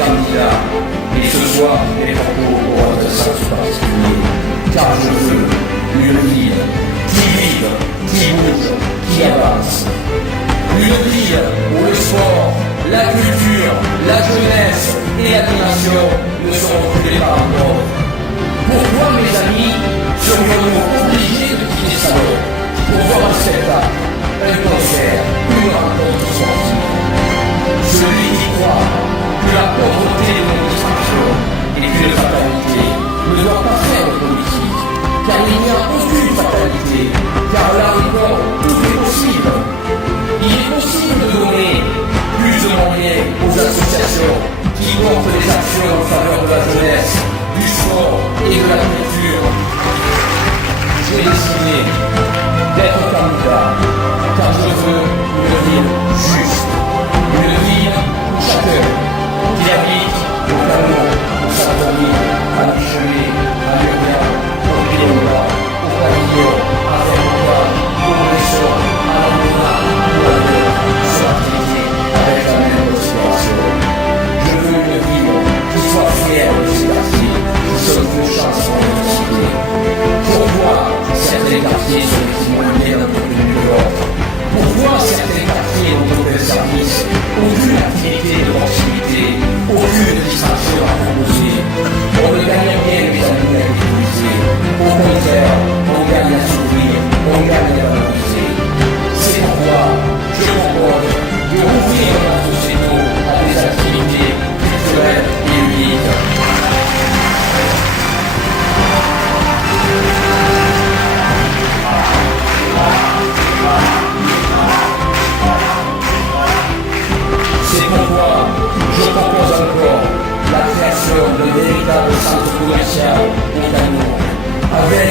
candidats, et ce soir, mes propos auront un sens particulier, car je veux une ville qui vive, qui bouge, qui avance. Une ville où le sport, la culture, la jeunesse et l'animation ne sont reculés par rapport. Pourquoi, mes amis, serions-nous obligés de quitter Salon pour voir un spectacle, un concert, une rencontre sportive? Celui qui croit que la pauvreté est une distraction et qu'une fatalité ne doit pas faire de politique, car il n'y a aucune fatalité, car là encore, tout est possible. Il est possible de donner plus de moyens aux associations qui portent des actions en faveur de la jeunesse, du sport et de la culture. J'ai décidé d'être candidat car je veux une ville juste, une ville où chacun qui habite au Cameroun, au Saint-Denis, à Michelet, à Lurien, au Piémont, au Pavillon, à Vermont, au Bresson, à l'Andona ou à Lyon, soit traité avec la même motivation. Je veux une ville qui soit fière de ses quartiers, qui sont une chance pour notre cité. Pourquoi certains quartiers sont discriminés dans notre pays de l'autre? Pourquoi certains quartiers n'ont aucun service, aucune activité de proximité, aucune distraction à proposer? On ne gagne rien, mes amis, à utiliser. Au contraire, on gagne à s'ouvrir, on gagne à valoriser. C'est pourquoi je propose de rouvrir notre société à des activités culturelles et uniques. C'est pourquoi je propose encore la création d'un véritable centre commercial au Cameroun, avec